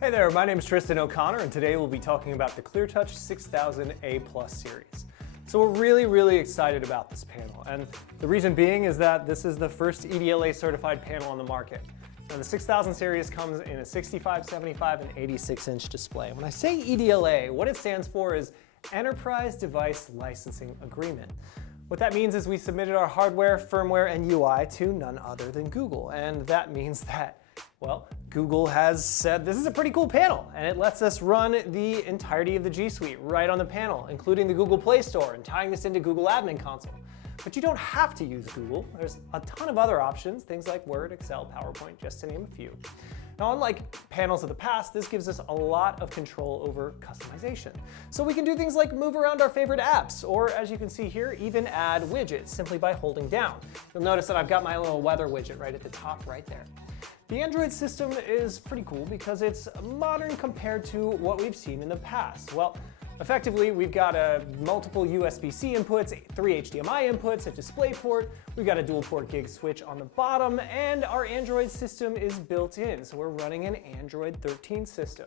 Hey there, my name is Tristan O'Connor, and today we'll be talking about the ClearTouch 6000 A+ series. So we're really excited about this panel, and the reason being is that this is the first EDLA certified panel on the market. Now the 6000 series comes in a 65, 75, and 86-inch display. When I say EDLA, what it stands for is Enterprise Device Licensing Agreement. What that means is we submitted our hardware, firmware, and UI to none other than Google, and that means that, well, Google has said this is a pretty cool panel, and it lets us run the entirety of the G Suite right on the panel, including the Google Play Store and tying this into Google Admin Console. But you don't have to use Google. There's a ton of other options, things like Word, Excel, PowerPoint, just to name a few. Now, unlike panels of the past, this gives us a lot of control over customization. So we can do things like move around our favorite apps, or as you can see here, even add widgets simply by holding down. You'll notice that I've got my little weather widget right at the top right there. The Android system is pretty cool because it's modern compared to what we've seen in the past. Well, effectively, we've got multiple USB-C inputs, 3 HDMI inputs, a DisplayPort, we've got a dual-port gig switch on the bottom, and our Android system is built in, so we're running an Android 13 system.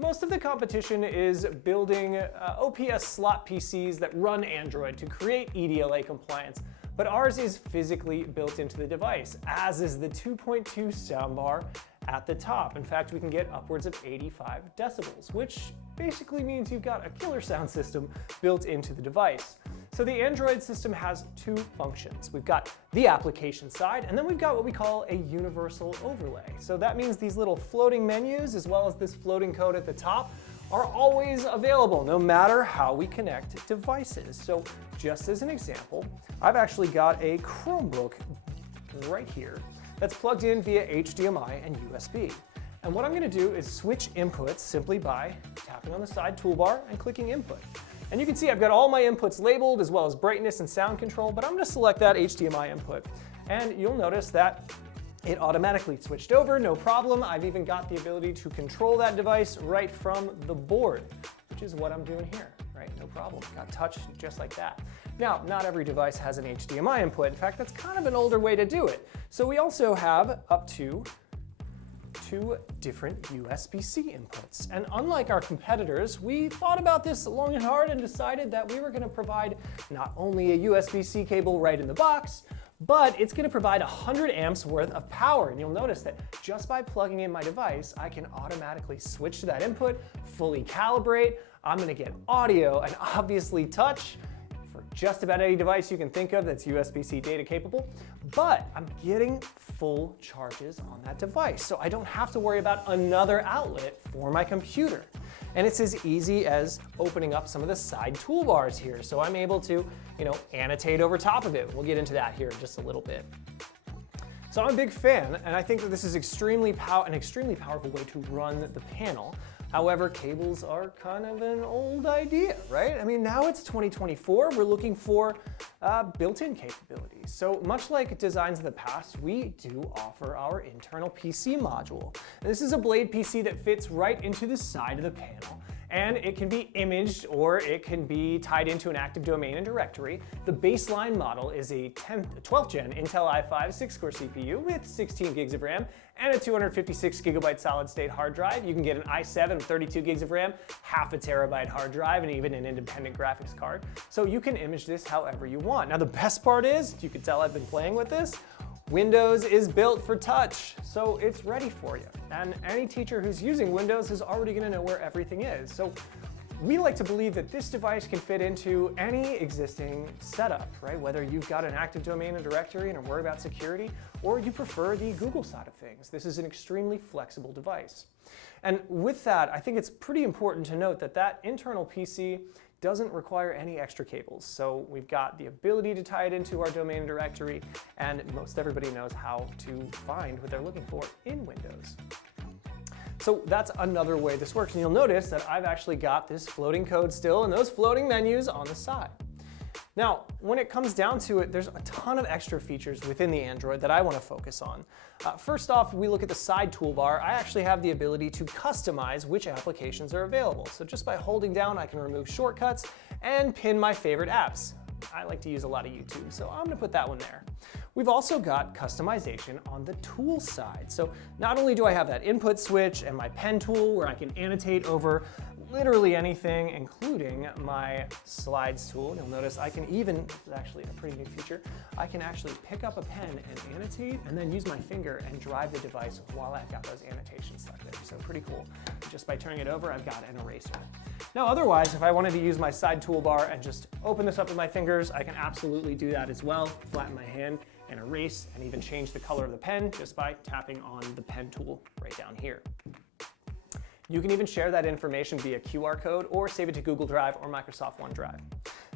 Most of the competition is building OPS slot PCs that run Android to create EDLA compliance, but ours is physically built into the device, as is the 2.2 soundbar at the top. In fact, we can get upwards of 85 decibels, which basically means you've got a killer sound system built into the device. So the Android system has two functions. We've got the application side, and then we've got what we call a universal overlay. So that means these little floating menus, as well as this floating code at the top, are always available no matter how we connect devices. So just as an example, I've actually got a Chromebook right here that's plugged in via HDMI and USB. And what I'm going to do is switch inputs simply by tapping on the side toolbar and clicking input. And you can see I've got all my inputs labeled as well as brightness and sound control, but I'm going to select that HDMI input. And you'll notice that it automatically switched over, no problem. I've even got the ability to control that device right from the board, which is what I'm doing here, right? No problem. Got touch just like that. Now, not every device has an HDMI input. In fact, that's kind of an older way to do it. So we also have up to 2 different USB-C inputs. And unlike our competitors, we thought about this long and hard and decided that we were going to provide not only a USB-C cable right in the box, but it's going to provide 100 amps worth of power. And you'll notice that just by plugging in my device, I can automatically switch to that input, fully calibrate. I'm going to get audio and obviously touch for just about any device you can think of that's USB-C data capable, but I'm getting full charges on that device. So I don't have to worry about another outlet for my computer. And it's as easy as opening up some of the side toolbars here. So I'm able to, annotate over top of it. We'll get into that here in just a little bit. So I'm a big fan, and I think that this is an extremely powerful way to run the panel. However, cables are kind of an old idea, right? I mean, now it's 2024, we're looking for built-in capabilities. So much like designs in the past, we do offer our internal PC module. And this is a Blade PC that fits right into the side of the panel. And it can be imaged or it can be tied into an active domain and directory. The baseline model is a 12th gen Intel i5 6-core CPU with 16 gigs of RAM and a 256 gigabyte solid state hard drive. You can get an i7 with 32 gigs of RAM, half a terabyte hard drive, and even an independent graphics card. So you can image this however you want. Now the best part is, you can tell I've been playing with this, Windows is built for touch, so it's ready for you. And any teacher who's using Windows is already going to know where everything is. So we like to believe that this device can fit into any existing setup, right? Whether you've got an active domain and directory and are worried about security, or you prefer the Google side of things. This is an extremely flexible device. And with that, I think it's pretty important to note that that internal PC doesn't require any extra cables. So we've got the ability to tie it into our domain and directory, and most everybody knows how to find what they're looking for in Windows. So that's another way this works. And you'll notice that I've actually got this floating code still and those floating menus on the side. Now, when it comes down to it, there's a ton of extra features within the Android that I want to focus on. First off, we look at the side toolbar. I actually have the ability to customize which applications are available. So just by holding down, I can remove shortcuts and pin my favorite apps. I like to use a lot of YouTube, so I'm gonna put that one there. We've also got customization on the tool side. So not only do I have that input switch and my pen tool where I can annotate over literally anything, including my slides tool. You'll notice I can even, this is actually a pretty new feature, I can actually pick up a pen and annotate and then use my finger and drive the device while I've got those annotations selected. So pretty cool. Just by turning it over, I've got an eraser. Now otherwise, if I wanted to use my side toolbar and just open this up with my fingers, I can absolutely do that as well. Flatten my hand and erase and even change the color of the pen just by tapping on the pen tool right down here. You can even share that information via QR code or save it to Google Drive or Microsoft OneDrive.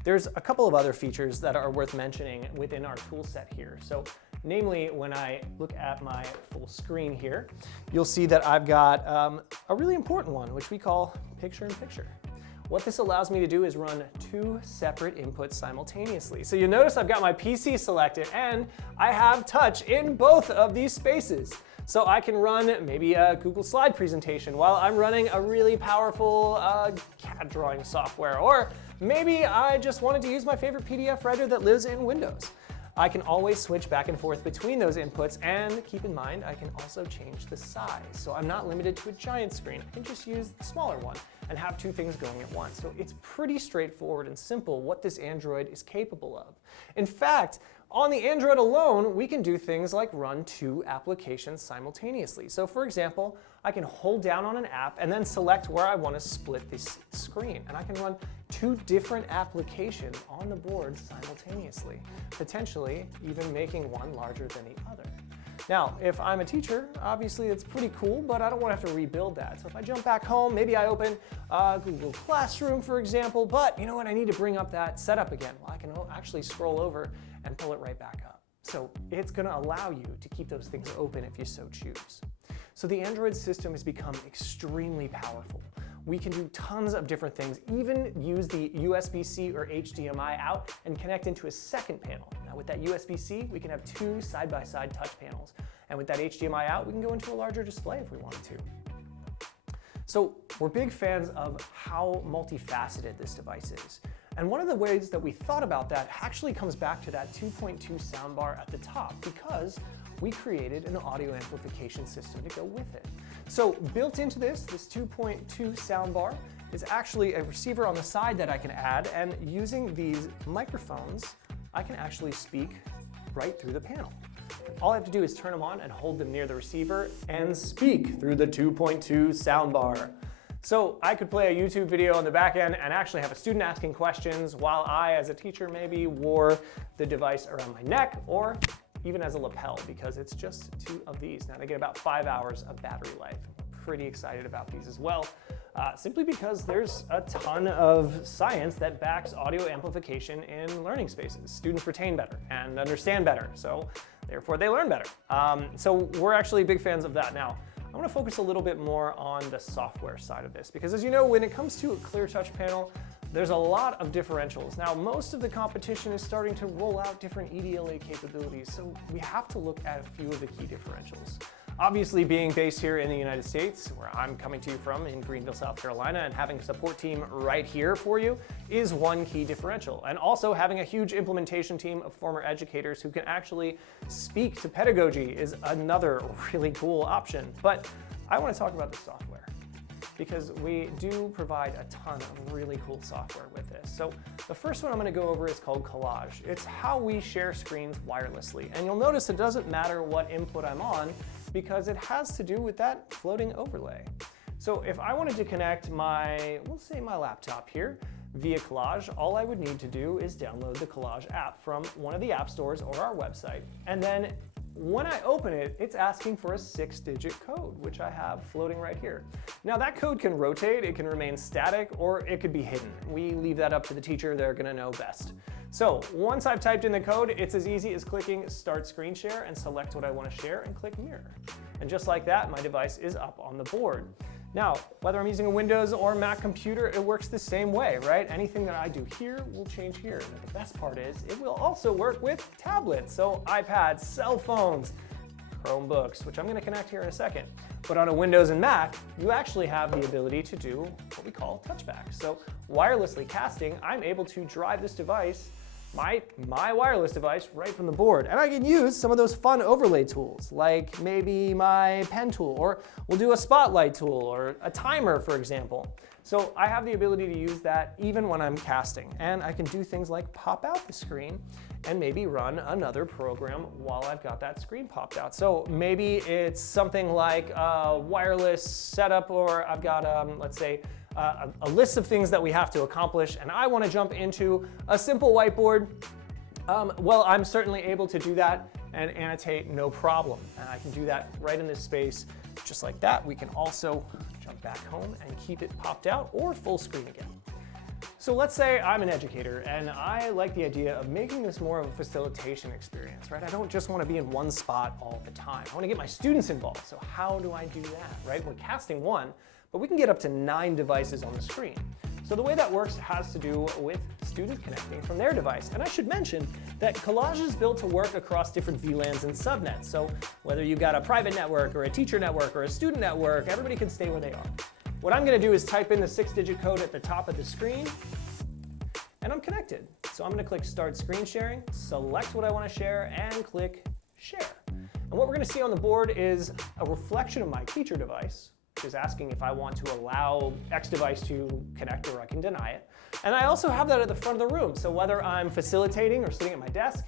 There's a couple of other features that are worth mentioning within our tool set here. So namely, when I look at my full screen here, you'll see that I've got a really important one, which we call picture-in-picture. What this allows me to do is run two separate inputs simultaneously. So you'll notice I've got my PC selected and I have touch in both of these spaces. So I can run maybe a Google slide presentation while I'm running a really powerful CAD drawing software. Or maybe I just wanted to use my favorite PDF writer that lives in Windows. I can always switch back and forth between those inputs, and keep in mind I can also change the size. So I'm not limited to a giant screen. I can just use the smaller one and have two things going at once. So it's pretty straightforward and simple what this Android is capable of. In fact, on the Android alone, we can do things like run two applications simultaneously. So for example, I can hold down on an app and then select where I want to split this screen. And I can run two different applications on the board simultaneously, potentially even making one larger than the other. Now, if I'm a teacher, obviously it's pretty cool, but I don't want to have to rebuild that. So if I jump back home, maybe I open Google Classroom, for example, but you know what, I need to bring up that setup again. Well, I can actually scroll over and pull it right back up. So it's going to allow you to keep those things open if you so choose. So the Android system has become extremely powerful. We can do tons of different things, even use the USB-C or HDMI out and connect into a second panel. Now with that USB-C, we can have two side-by-side touch panels. And with that HDMI out, we can go into a larger display if we wanted to. So we're big fans of how multifaceted this device is. And one of the ways that we thought about that actually comes back to that 2.2 soundbar at the top, because we created an audio amplification system to go with it. So built into this 2.2 soundbar is actually a receiver on the side that I can add, and using these microphones, I can actually speak right through the panel. All I have to do is turn them on and hold them near the receiver and speak through the 2.2 soundbar. So I could play a YouTube video on the back end and actually have a student asking questions while I, as a teacher, maybe wore the device around my neck, or even as a lapel, because it's just two of these. Now they get about 5 hours of battery life. I'm pretty excited about these as well, simply because there's a ton of science that backs audio amplification in learning spaces. Students retain better and understand better, so therefore they learn better. So we're actually big fans of that. Now, I want to focus a little bit more on the software side of this, because as you know, when it comes to a clear touch panel, there's a lot of differentials. Now, most of the competition is starting to roll out different EDLA capabilities, so we have to look at a few of the key differentials. Obviously, being based here in the United States, where I'm coming to you from in Greenville, South Carolina, and having a support team right here for you is one key differential. And also having a huge implementation team of former educators who can actually speak to pedagogy is another really cool option. But I want to talk about the software, because we do provide a ton of really cool software with this. So the first one I'm going to go over is called Collage. It's how we share screens wirelessly. And you'll notice it doesn't matter what input I'm on, because it has to do with that floating overlay. So if I wanted to connect my, we'll say my laptop here, via Collage, all I would need to do is download the Collage app from one of the app stores or our website. And then when I open it, it's asking for a 6-digit code, which I have floating right here. Now that code can rotate, it can remain static, or it could be hidden. We leave that up to the teacher, they're gonna know best. So once I've typed in the code, it's as easy as clicking Start Screen Share and select what I want to share and click Mirror. And just like that, my device is up on the board. Now, whether I'm using a Windows or Mac computer, it works the same way, right? Anything that I do here will change here. And the best part is it will also work with tablets, so iPads, cell phones, Chromebooks, which I'm going to connect here in a second. But on a Windows and Mac, you actually have the ability to do what we call touchback. So wirelessly casting, I'm able to drive this device my wireless device right from the board. And I can use some of those fun overlay tools, like maybe my pen tool, or we'll do a spotlight tool, or a timer, for example. So I have the ability to use that even when I'm casting. And I can do things like pop out the screen and maybe run another program while I've got that screen popped out. So maybe it's something like a wireless setup, or I've got, let's say, a list of things that we have to accomplish, and I want to jump into a simple whiteboard. Well, I'm certainly able to do that and annotate no problem. And I can do that right in this space, just like that. We can also jump back home and keep it popped out or full screen again. So let's say I'm an educator and I like the idea of making this more of a facilitation experience, right? I don't just want to be in one spot all the time. I want to get my students involved. So how do I do that, right? We're casting one, but we can get up to 9 devices on the screen. So the way that works has to do with students connecting from their device. And I should mention that Collage is built to work across different VLANs and subnets. So whether you've got a private network or a teacher network or a student network, everybody can stay where they are. What I'm going to do is type in the 6-digit code at the top of the screen, and I'm connected. So I'm going to click Start Screen Sharing, select what I want to share, and click Share. And what we're going to see on the board is a reflection of my teacher device, which is asking if I want to allow X device to connect or I can deny it. And I also have that at the front of the room. So whether I'm facilitating or sitting at my desk,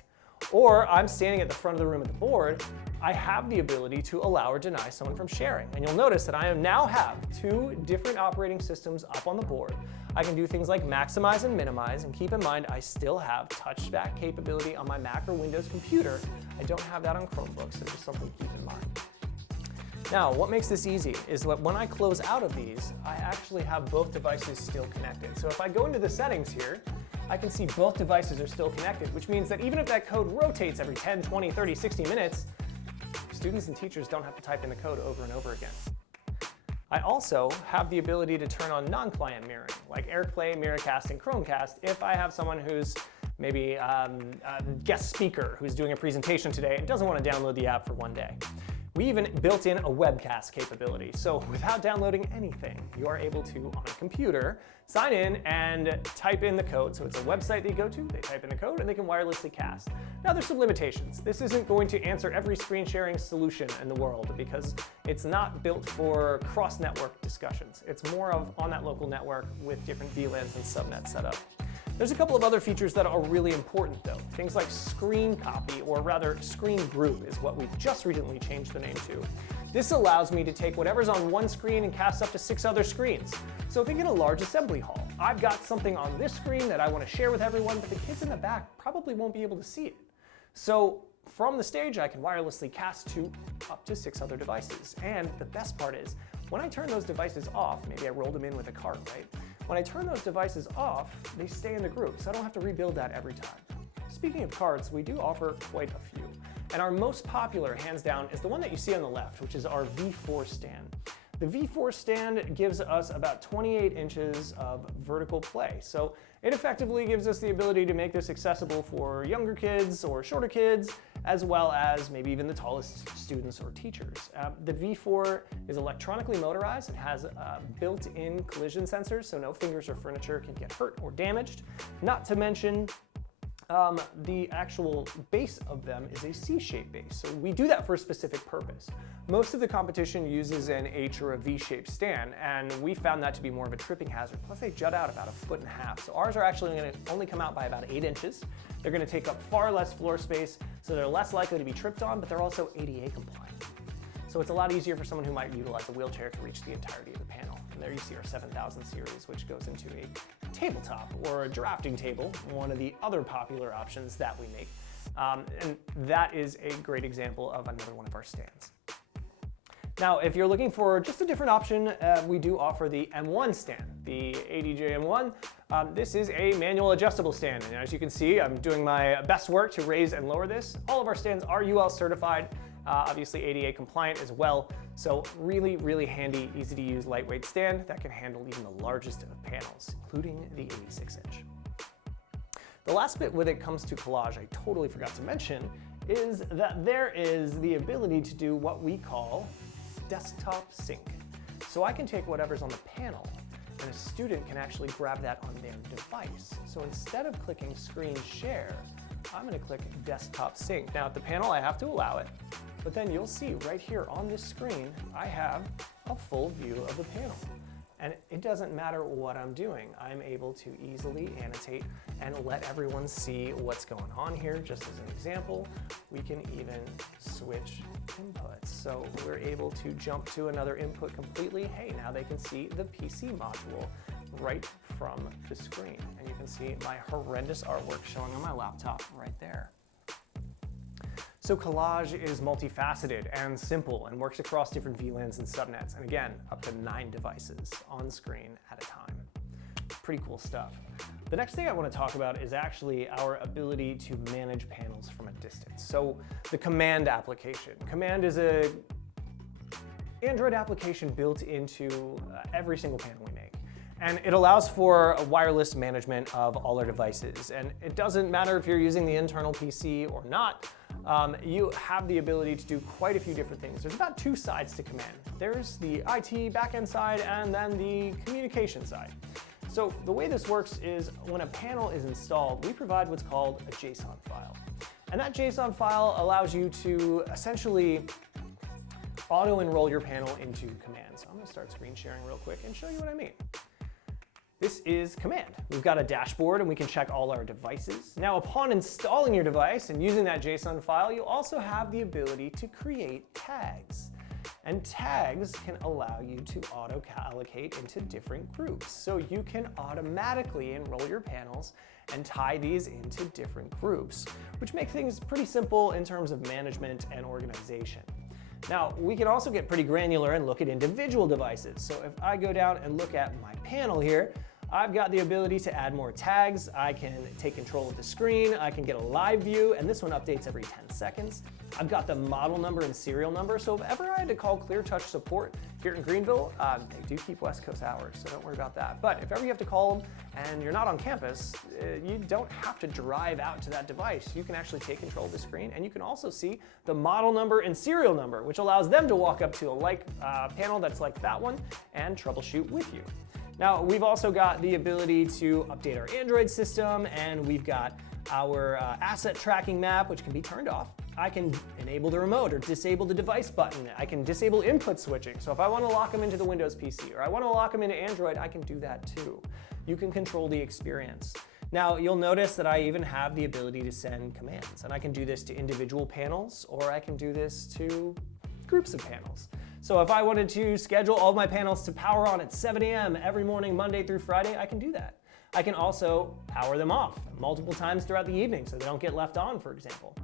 or I'm standing at the front of the room at the board, I have the ability to allow or deny someone from sharing. And you'll notice that I now have 2 different operating systems up on the board. I can do things like maximize and minimize, and keep in mind I still have touchback capability on my Mac or Windows computer. I don't have that on Chromebooks, so just something to keep in mind. Now, what makes this easy is that when I close out of these, I actually have both devices still connected. So if I go into the settings here, I can see both devices are still connected, which means that even if that code rotates every 10, 20, 30, 60 minutes, students and teachers don't have to type in the code over and over again. I also have the ability to turn on non-client mirroring, like AirPlay, Miracast, and Chromecast, if I have someone who's maybe a guest speaker who's doing a presentation today and doesn't want to download the app for one day. We even built in a webcast capability. So without downloading anything, you are able to, on a computer, sign in and type in the code. So it's a website they go to, they type in the code, and they can wirelessly cast. Now there's some limitations. This isn't going to answer every screen sharing solution in the world because it's not built for cross-network discussions. It's more of on that local network with different VLANs and subnets set up. There's a couple of other features that are really important though. Things like screen copy, or rather screen group is what we've just recently changed the name to. This allows me to take whatever's on one screen and cast up to 6 other screens. So think in a large assembly hall. I've got something on this screen that I want to share with everyone, but the kids in the back probably won't be able to see it. So from the stage, I can wirelessly cast to up to 6 other devices. And the best part is, when I turn those devices off, maybe I rolled them in with a cart, right? When I turn those devices off, they stay in the group, so I don't have to rebuild that every time. Speaking of carts, we do offer quite a few. And our most popular, hands down, is the one that you see on the left, which is our V4 stand. The V4 stand gives us about 28 inches of vertical play. So it effectively gives us the ability to make this accessible for younger kids or shorter kids, as well as maybe even the tallest students or teachers. The V4 is electronically motorized. It has built-in collision sensors, so no fingers or furniture can get hurt or damaged. Not to mention, the actual base of them is a C-shaped base. So we do that for a specific purpose. Most of the competition uses an H or a V-shaped stand, and we found that to be more of a tripping hazard. Plus they jut out about 1.5 feet. So ours are actually going to only come out by about 8 inches. They're going to take up far less floor space, so they're less likely to be tripped on, but they're also ADA compliant. So it's a lot easier for someone who might utilize a wheelchair to reach the entirety of the panel. And there you see our 7000 series, which goes into a tabletop or a drafting table, one of the other popular options that we make. And that is a great example of another one of our stands. Now, if you're looking for just a different option, we do offer the M1 stand, the ADJ M1. This is a manual adjustable stand, and as you can see, I'm doing my best work to raise and lower this. All of our stands are UL certified, obviously ADA compliant as well, so really, really handy, easy to use, lightweight stand that can handle even the largest of panels, including the 86-inch. The last bit when it comes to Collage I totally forgot to mention is that there is the ability to do what we call desktop sync. So I can take whatever's on the panel and a student can actually grab that on their device. So instead of clicking screen share, I'm going to click desktop sync. Now at the panel, I have to allow it, but then you'll see right here on this screen, I have a full view of the panel. And it doesn't matter what I'm doing. I'm able to easily annotate and let everyone see what's going on here. Just as an example, we can even switch inputs. So we're able to jump to another input completely. Hey, now they can see the PC module right from the screen. And you can see my horrendous artwork showing on my laptop right there. So Collage is multifaceted and simple and works across different VLANs and subnets, and again, up to 9 devices on screen at a time. Pretty cool stuff. The next thing I want to talk about is actually our ability to manage panels from a distance. So the Command application. Command is an Android application built into every single panel we make. And it allows for a wireless management of all our devices. And it doesn't matter if you're using the internal PC or not, you have the ability to do quite a few different things. There's about 2 sides to Command. There's the IT backend side and then the communication side. So the way this works is when a panel is installed, we provide what's called a JSON file. And that JSON file allows you to essentially auto-enroll your panel into Command. So I'm going to start screen sharing real quick and show you what I mean. This is Command. We've got a dashboard and we can check all our devices. Now, upon installing your device and using that JSON file, you also have the ability to create tags. And tags can allow you to auto-allocate into different groups. So you can automatically enroll your panels and tie these into different groups, which make things pretty simple in terms of management and organization. Now, we can also get pretty granular and look at individual devices. So if I go down and look at my panel here, I've got the ability to add more tags. I can take control of the screen. I can get a live view, and this one updates every 10 seconds. I've got the model number and serial number, so if ever I had to call ClearTouch support here in Greenville, they do keep West Coast hours, so don't worry about that. But if ever you have to call them and you're not on campus, you don't have to drive out to that device. You can actually take control of the screen, and you can also see the model number and serial number, which allows them to walk up to a panel that's like that one and troubleshoot with you. Now, we've also got the ability to update our Android system, and we've got our asset tracking map, which can be turned off. I can enable the remote or disable the device button. I can disable input switching. So if I want to lock them into the Windows PC or I want to lock them into Android, I can do that too. You can control the experience. Now, you'll notice that I even have the ability to send commands, and I can do this to individual panels, or I can do this to groups of panels. So if I wanted to schedule all of my panels to power on at 7 a.m. every morning, Monday through Friday, I can do that. I can also power them off multiple times throughout the evening so they don't get left on, for example.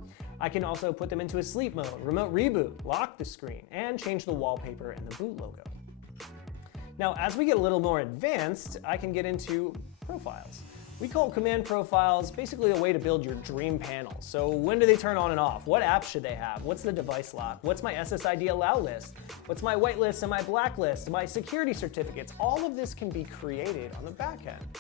I can also put them into a sleep mode, remote reboot, lock the screen, and change the wallpaper and the boot logo. Now, as we get a little more advanced, I can get into profiles. We call command profiles basically a way to build your dream panel. So when do they turn on and off? What apps should they have? What's the device lock? What's my SSID allow list? What's my whitelist and my blacklist? My security certificates? All of this can be created on the back end.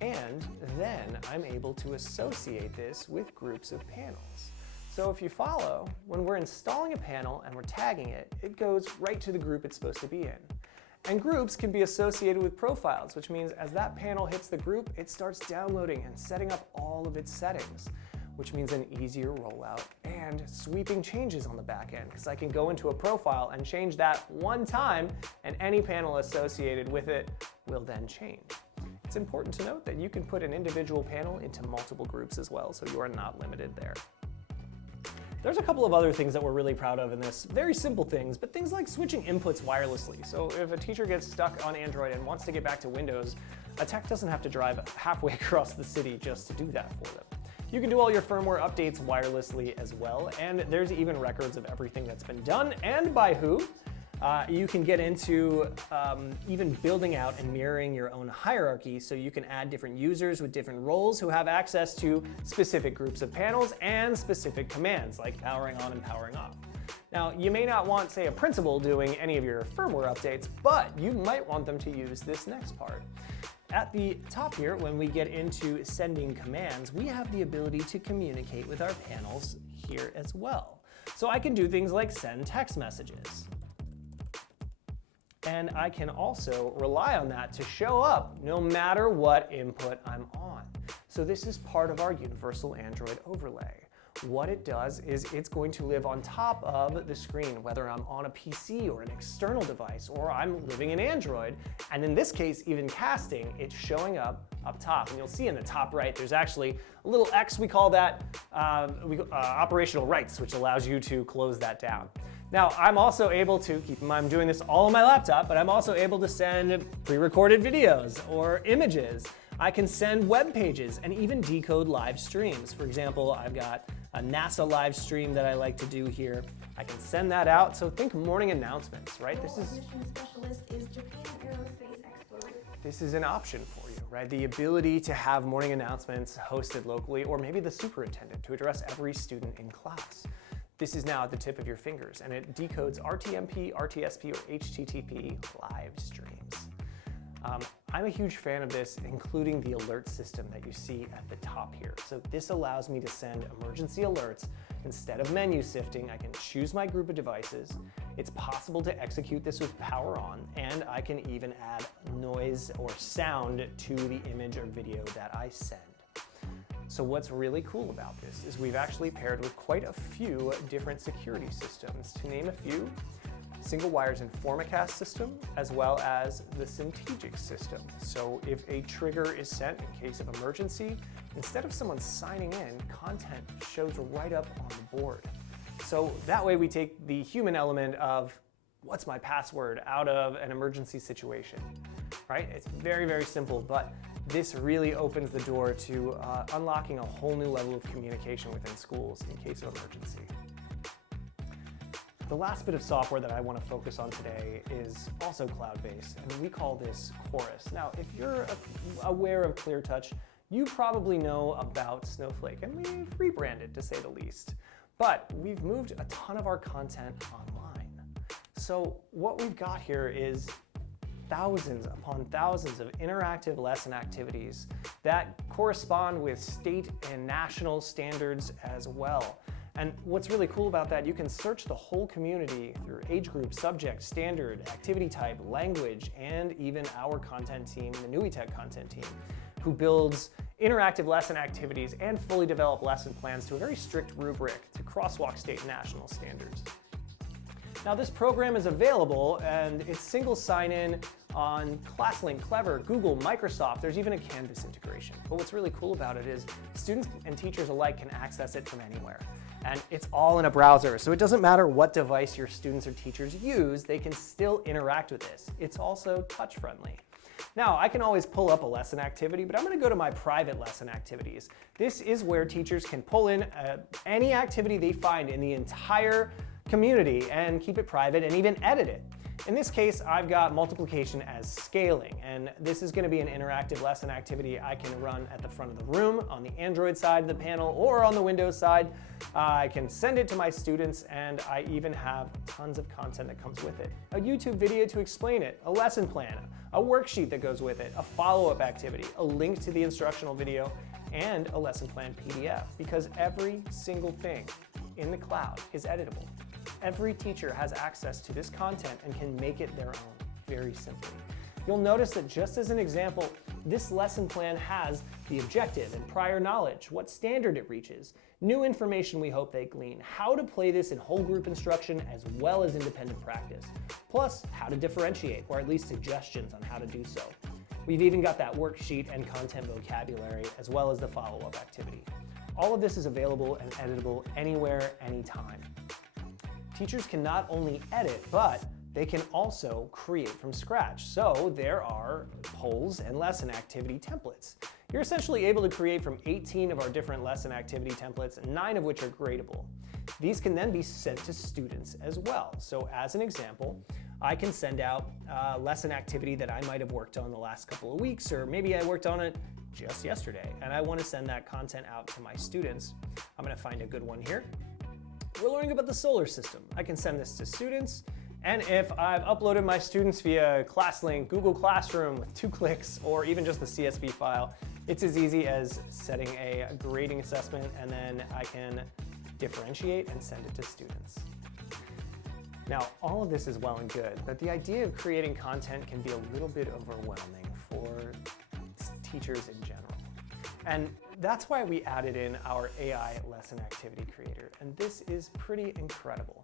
And then I'm able to associate this with groups of panels. So if you follow, when we're installing a panel and we're tagging it, it goes right to the group it's supposed to be in. And groups can be associated with profiles, which means as that panel hits the group, it starts downloading and setting up all of its settings, which means an easier rollout and sweeping changes on the back end, because I can go into a profile and change that one time, and any panel associated with it will then change. It's important to note that you can put an individual panel into multiple groups as well, so you are not limited there. There's a couple of other things that we're really proud of in this. Very simple things, but things like switching inputs wirelessly. So if a teacher gets stuck on Android and wants to get back to Windows, a tech doesn't have to drive halfway across the city just to do that for them. You can do all your firmware updates wirelessly as well, and there's even records of everything that's been done and by who. You can get into even building out and mirroring your own hierarchy, so you can add different users with different roles who have access to specific groups of panels and specific commands like powering on and powering off. Now, you may not want, say, a principal doing any of your firmware updates, but you might want them to use this next part. At the top here, when we get into sending commands, we have the ability to communicate with our panels here as well. So I can do things like send text messages. And I can also rely on that to show up no matter what input I'm on. So this is part of our universal Android overlay. What it does is it's going to live on top of the screen, whether I'm on a PC or an external device, or I'm living in Android. And in this case, even casting, it's showing up top. And you'll see in the top right, there's actually a little X, we call that operational rights, which allows you to close that down. Now, I'm also able to, keep in mind I'm doing this all on my laptop, but I'm also able to send pre-recorded videos or images. I can send web pages and even decode live streams. For example, I've got a NASA live stream that I like to do here. I can send that out. So think morning announcements, right? This is an option for you, right? The ability to have morning announcements hosted locally, or maybe the superintendent to address every student in class. This is now at the tip of your fingers, and it decodes RTMP, RTSP, or HTTP live streams. I'm a huge fan of this, including the alert system that you see at the top here. So this allows me to send emergency alerts. Instead of menu sifting, I can choose my group of devices. It's possible to execute this with power on, and I can even add noise or sound to the image or video that I send. So what's really cool about this is we've actually paired with quite a few different security systems. To name a few, Single Wire's Informacast system, as well as the Syntegic system. So if a trigger is sent in case of emergency, instead of someone signing in, content shows right up on the board. So that way we take the human element of what's my password out of an emergency situation, right? It's very, very simple, but this really opens the door to unlocking a whole new level of communication within schools in case of emergency. The last bit of software that I want to focus on today is also cloud-based, and we call this Chorus. Now, if you're aware of ClearTouch, you probably know about Snowflake, and we've rebranded to say the least. But we've moved a ton of our content online. So what we've got here is thousands upon thousands of interactive lesson activities that correspond with state and national standards as well. And what's really cool about that, you can search the whole community through age group, subject, standard, activity type, language, and even our content team, the NUITech content team, who builds interactive lesson activities and fully developed lesson plans to a very strict rubric to crosswalk state and national standards. Now this program is available and it's single sign-in on ClassLink, Clever, Google, Microsoft. There's even a Canvas integration. But what's really cool about it is students and teachers alike can access it from anywhere. And it's all in a browser, so it doesn't matter what device your students or teachers use, they can still interact with this. It's also touch-friendly. Now, I can always pull up a lesson activity, but I'm going to go to my private lesson activities. This is where teachers can pull in any activity they find in the entire community and keep it private and even edit it. In this case, I've got multiplication as scaling, and this is going to be an interactive lesson activity I can run at the front of the room, on the Android side of the panel, or on the Windows side. I can send it to my students, and I even have tons of content that comes with it. A YouTube video to explain it, a lesson plan, a worksheet that goes with it, a follow-up activity, a link to the instructional video, and a lesson plan PDF, because every single thing in the cloud is editable. Every teacher has access to this content and can make it their own, very simply. You'll notice that just as an example, this lesson plan has the objective and prior knowledge, what standard it reaches, new information we hope they glean, how to play this in whole group instruction as well as independent practice, plus how to differentiate, or at least suggestions on how to do so. We've even got that worksheet and content vocabulary as well as the follow-up activity. All of this is available and editable anywhere, anytime. Teachers can not only edit, but they can also create from scratch. So there are polls and lesson activity templates. You're essentially able to create from 18 of our different lesson activity templates, 9 of which are gradable. These can then be sent to students as well. So as an example, I can send out a lesson activity that I might have worked on the last couple of weeks, or maybe I worked on it just yesterday, and I want to send that content out to my students. I'm going to find a good one here. We're learning about the solar system. I can send this to students, and if I've uploaded my students via ClassLink, Google Classroom with 2 clicks, or even just the CSV file, it's as easy as setting a grading assessment, and then I can differentiate and send it to students. Now, all of this is well and good, but the idea of creating content can be a little bit overwhelming for teachers in general. And that's why we added in our AI lesson activity creator, and this is pretty incredible.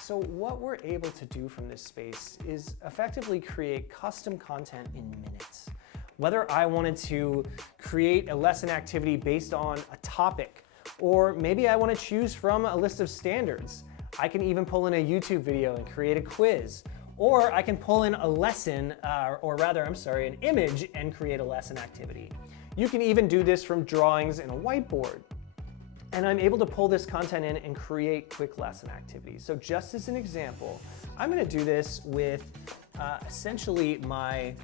So what we're able to do from this space is effectively create custom content in minutes. Whether I wanted to create a lesson activity based on a topic, or maybe I want to choose from a list of standards, I can even pull in a YouTube video and create a quiz. Or I can pull in a lesson, an image and create a lesson activity. You can even do this from drawings in a whiteboard. And I'm able to pull this content in and create quick lesson activities. So just as an example, I'm gonna do this with essentially my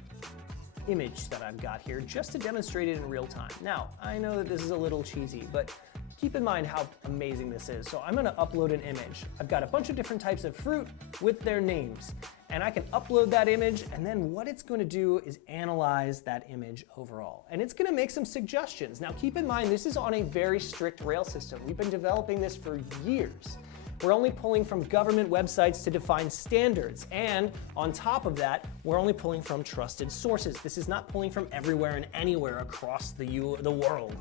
image that I've got here just to demonstrate it in real time. Now, I know that this is a little cheesy, but keep in mind how amazing this is. So I'm gonna upload an image. I've got a bunch of different types of fruit with their names, and I can upload that image, and then what it's gonna do is analyze that image overall. And it's gonna make some suggestions. Now keep in mind, this is on a very strict Rails system. We've been developing this for years. We're only pulling from government websites to define standards. And on top of that, we're only pulling from trusted sources. This is not pulling from everywhere and anywhere across the world.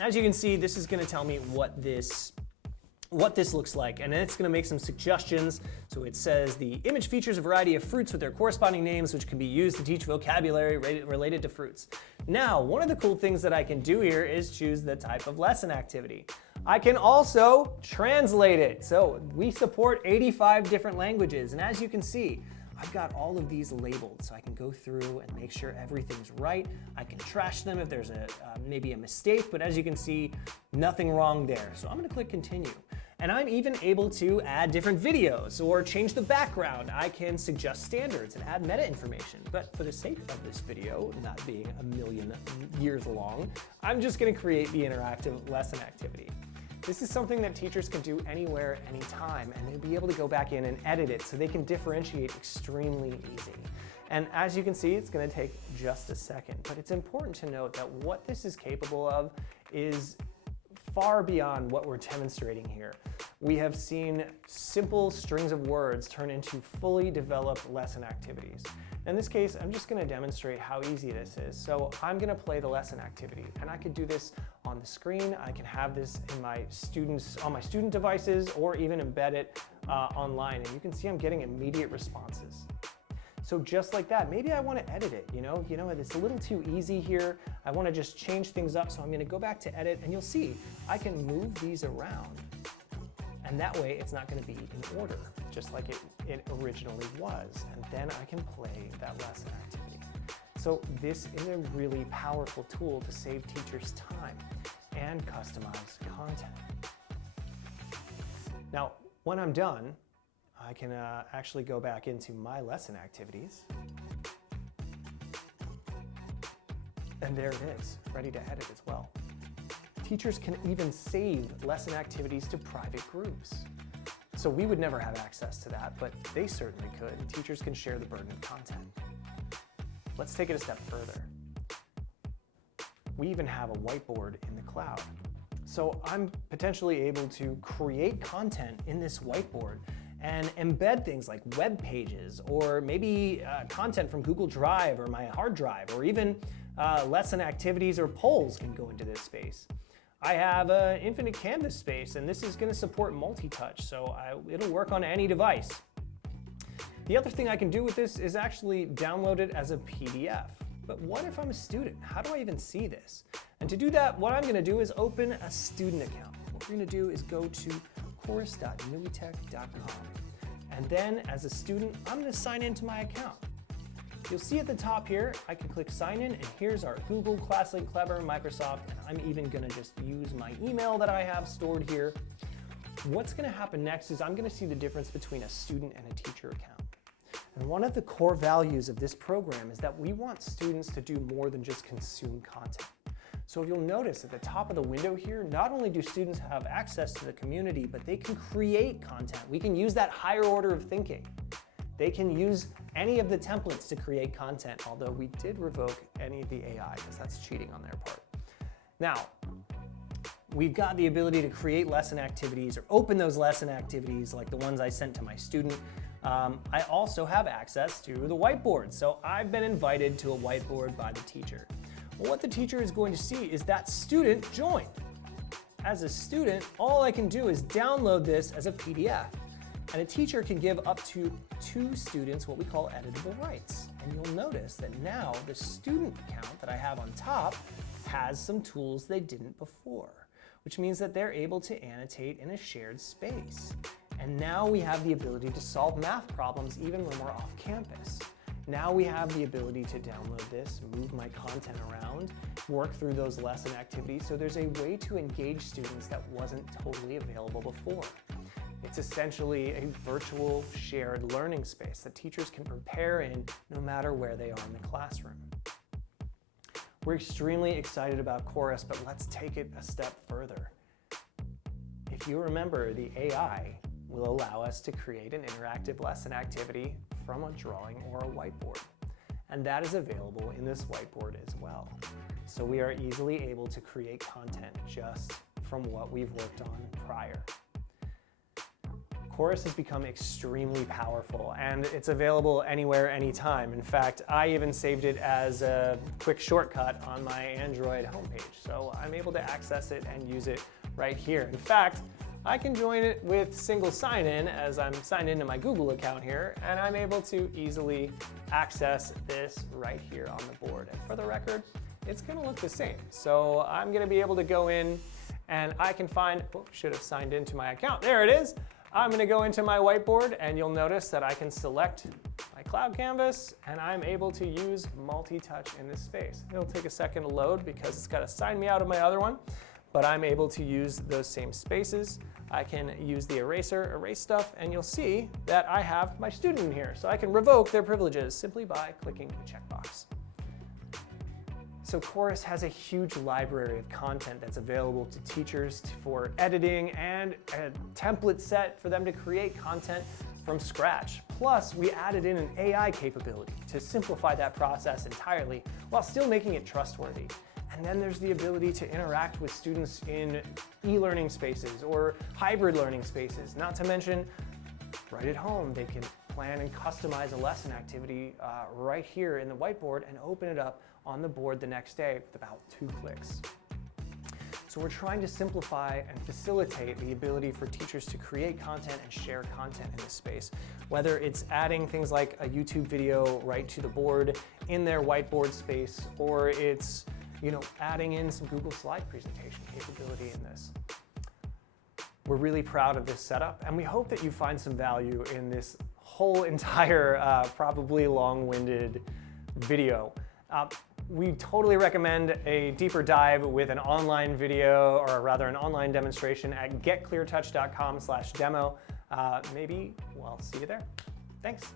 As you can see, this is gonna tell me what this looks like, and then it's gonna make some suggestions. So it says the image features a variety of fruits with their corresponding names, which can be used to teach vocabulary related to fruits. Now, one of the cool things that I can do here is choose the type of lesson activity. I can also translate it. So we support 85 different languages, and as you can see, I've got all of these labeled, so I can go through and make sure everything's right. I can trash them if there's maybe a mistake, but as you can see, nothing wrong there. So I'm gonna click continue. And I'm even able to add different videos or change the background. I can suggest standards and add meta information. But for the sake of this video, not being a million years long, I'm just gonna create the interactive lesson activity. This is something that teachers can do anywhere, anytime, and they'll be able to go back in and edit it so they can differentiate extremely easy. And as you can see, it's gonna take just a second, but it's important to note that what this is capable of is far beyond what we're demonstrating here. We have seen simple strings of words turn into fully developed lesson activities. In this case, I'm just gonna demonstrate how easy this is. So I'm gonna play the lesson activity, and I could do this on the screen. I can have this on my student devices, or even embed it online. And you can see I'm getting immediate responses. So just like that, maybe I want to edit it, you know, it's a little too easy here. I want to just change things up, so I'm going to go back to edit, and you'll see I can move these around. And that way it's not going to be in order, just like it originally was. And then I can play that lesson activity. So this is a really powerful tool to save teachers time and customize content. Now, when I'm done, I can actually go back into my lesson activities. And there it is, ready to edit as well. Teachers can even save lesson activities to private groups. So we would never have access to that, but they certainly could. Teachers can share the burden of content. Let's take it a step further. We even have a whiteboard in the cloud. So I'm potentially able to create content in this whiteboard and embed things like web pages, or maybe content from Google Drive or my hard drive, or even lesson activities or polls can go into this space. I have an infinite canvas space, and this is going to support multi-touch, so it'll work on any device. The other thing I can do with this is actually download it as a PDF. But what if I'm a student? How do I even see this? And to do that, what I'm going to do is open a student account. What we're going to do is go to course.nuitech.com. And then as a student, I'm going to sign into my account. You'll see at the top here, I can click sign in, and here's our Google, ClassLink, Clever, Microsoft, and I'm even going to just use my email that I have stored here. What's going to happen next is I'm going to see the difference between a student and a teacher account. And one of the core values of this program is that we want students to do more than just consume content. So you'll notice at the top of the window here, not only do students have access to the community, but they can create content. We can use that higher order of thinking. They can use any of the templates to create content, although we did revoke any of the AI because that's cheating on their part. Now, We've got the ability to create lesson activities or open those lesson activities like the ones I sent to my student. I also have access to the whiteboard. So I've been invited to a whiteboard by the teacher. Well, what the teacher is going to see is that student joined. As a student, all I can do is download this as a PDF. And a teacher can give up to 2 students what we call editable rights. And you'll notice that now the student account that I have on top has some tools they didn't before, which means that they're able to annotate in a shared space. And now we have the ability to solve math problems even when we're off campus. Now we have the ability to download this, move my content around, work through those lesson activities, so there's a way to engage students that wasn't totally available before. It's essentially a virtual shared learning space that teachers can prepare in no matter where they are in the classroom. We're extremely excited about Chorus, but let's take it a step further. If you remember, the AI will allow us to create an interactive lesson activity from a drawing or a whiteboard. And that is available in this whiteboard as well. So we are easily able to create content just from what we've worked on prior. Chorus has become extremely powerful and it's available anywhere, anytime. In fact, I even saved it as a quick shortcut on my Android homepage. So I'm able to access it and use it right here. In fact, I can join it with single sign-in as I'm signed into my Google account here, and I'm able to easily access this right here on the board. And for the record, it's gonna look the same. So I'm gonna be able to go in and I can find, should have signed into my account. There it is. I'm gonna go into my whiteboard and you'll notice that I can select my cloud canvas and I'm able to use multi-touch in this space. It'll take a second to load because it's gotta sign me out of my other one, but I'm able to use those same spaces. I can use the eraser, erase stuff, and you'll see that I have my student in here. So I can revoke their privileges simply by clicking the checkbox. So Chorus has a huge library of content that's available to teachers for editing and a template set for them to create content from scratch. Plus, we added in an AI capability to simplify that process entirely while still making it trustworthy. And then there's the ability to interact with students in e-learning spaces or hybrid learning spaces. Not to mention, right at home, they can plan and customize a lesson activity right here in the whiteboard and open it up on the board the next day with about 2 clicks. So we're trying to simplify and facilitate the ability for teachers to create content and share content in this space. Whether it's adding things like a YouTube video right to the board in their whiteboard space, or it's adding in some Google slide presentation capability in this. We're really proud of this setup, and we hope that you find some value in this whole entire, probably long-winded video. We totally recommend a deeper dive with an online video, or rather an online demonstration at getcleartouch.com/demo. Maybe we'll see you there. Thanks.